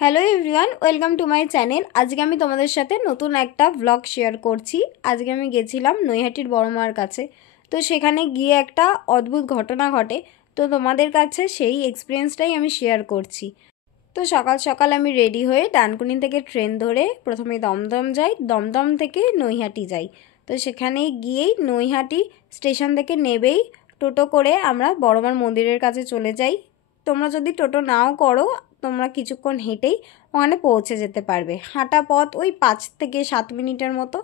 Hello everyone, welcome to my channel. আজকে আমি তোমাদের সাথে নতুন একটা ব্লগ শেয়ার করছি। আজকে আমি গেছিলাম নৈহাটির বড় মার কাছে। তো সেখানে গিয়ে একটা অদ্ভুত ঘটনা ঘটে। তো তোমাদের কাছে সেই এক্সপিরিয়েন্সটাই আমি শেয়ার করছি। তো সকাল সকাল আমি রেডি হয়ে ডানকুনি থেকে ট্রেন ধরে প্রথমে দমদম যাই, দমদম থেকে নৈহাটি যাই। তো সেখানে গিয়েই নৈহাটি স্টেশন থেকে নেবেই টোটো করে আমরা বড়মার মন্দিরের কাছে চলে যাই। তোমরা যদি টোটো নাও করো, তোমরা কিছুক্ষণ হেঁটেই ওখানে পৌঁছে যেতে পারবে। হাঁটা পথ ওই 5 থেকে 7 মিনিটের মতো।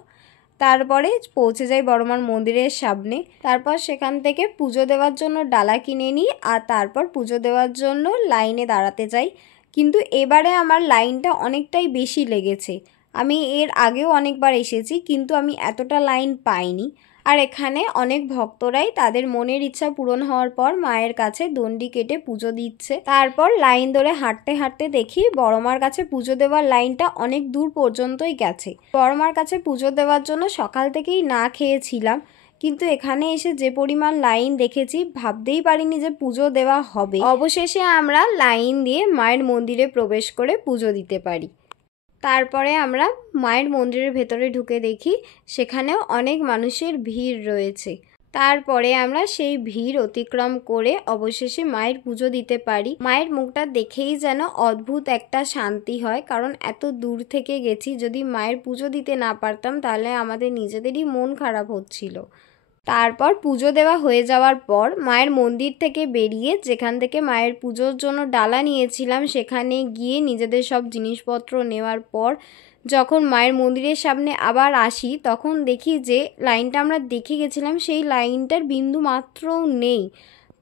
তারপরে পৌঁছে যাই বড়মার মন্দিরের সামনে। তারপর সেখান থেকে পুজো দেওয়ার জন্য ডালা কিনে নিই, আর তারপর পুজো দেওয়ার জন্য লাইনে দাঁড়াতে যাই। কিন্তু এবারে আমার লাইনটা অনেকটাই বেশি লেগেছে। আমি এর আগেও অনেকবার এসেছি, কিন্তু আমি এতটা লাইন পাইনি। আর এখানে অনেক ভক্তরাই তাদের মনের ইচ্ছা পূরণ হওয়ার পর মায়ের কাছে দণ্ডি কেটে পুজো দিচ্ছে। তারপর লাইন ধরে হাঁটতে হাঁটতে দেখি বড়মার কাছে পুজো দেওয়ার লাইনটা অনেক দূর পর্যন্তই গেছে। বড়মার কাছে পুজো দেওয়ার জন্য সকাল থেকেই না খেয়েছিলাম, কিন্তু এখানে এসে যে পরিমাণ লাইন দেখেছি ভাবতেই পারিনি যে পুজো দেওয়া হবে। অবশেষে আমরা লাইন দিয়ে মায়ের মন্দিরে প্রবেশ করে পুজো দিতে পারি। তারপরে আমরা মায়ের মন্দিরের ভেতরে ঢুকে দেখি সেখানেও অনেক মানুষের ভিড় রয়েছে। তারপরে আমরা সেই ভিড় অতিক্রম করে অবশেষে মায়ের পুজো দিতে পারি। মায়ের মুখটা দেখেই যেন অদ্ভুত একটা শান্তি হয়, কারণ এত দূর থেকে গেছি, যদি মায়ের পুজো দিতে না পারতাম তাহলে আমাদের নিজেদেরই মন খারাপ হচ্ছিল। তারপর পুজো দেওয়া হয়ে যাওয়ার পর মায়ের মন্দির থেকে বেরিয়ে যেখান থেকে মায়ের পুজোর জন্য ডালা নিয়েছিলাম সেখানে গিয়ে নিজেদের সব জিনিসপত্র নেওয়ার পর যখন মায়ের মন্দিরের সামনে আবার আসি, তখন দেখি যে লাইনটা আমরা দেখে গেছিলাম সেই লাইনটার বিন্দু মাত্রও নেই।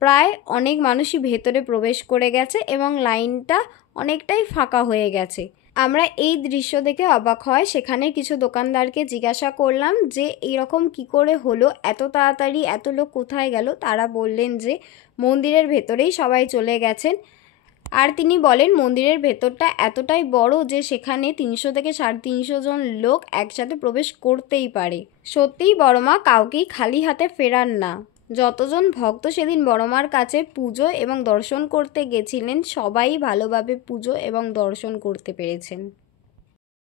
প্রায় অনেক মানুষই ভেতরে প্রবেশ করে গেছে এবং লাইনটা অনেকটাই ফাঁকা হয়ে গেছে। আমরা এই দৃশ্য দেখে অবাক হয় সেখানে কিছু দোকানদারকে জিজ্ঞাসা করলাম যে এইরকম কি করে হলো, এত তাড়াতাড়ি এত লোক কোথায় গেল। তারা বললেন যে মন্দিরের ভেতরেই সবাই চলে গেছেন। আর তিনি বলেন মন্দিরের ভেতরটা এতটাই বড় যে সেখানে 300 থেকে 350 জন লোক একসাথে প্রবেশ করতেই পারে। সত্যিই বড়মা কাউকেই খালি হাতে ফেরান না। যতজন ভক্ত সেদিন বড়মার কাছে পুজো এবং দর্শন করতে গেছিলেন সবাই ভালোভাবে পুজো এবং দর্শন করতে পেরেছেন।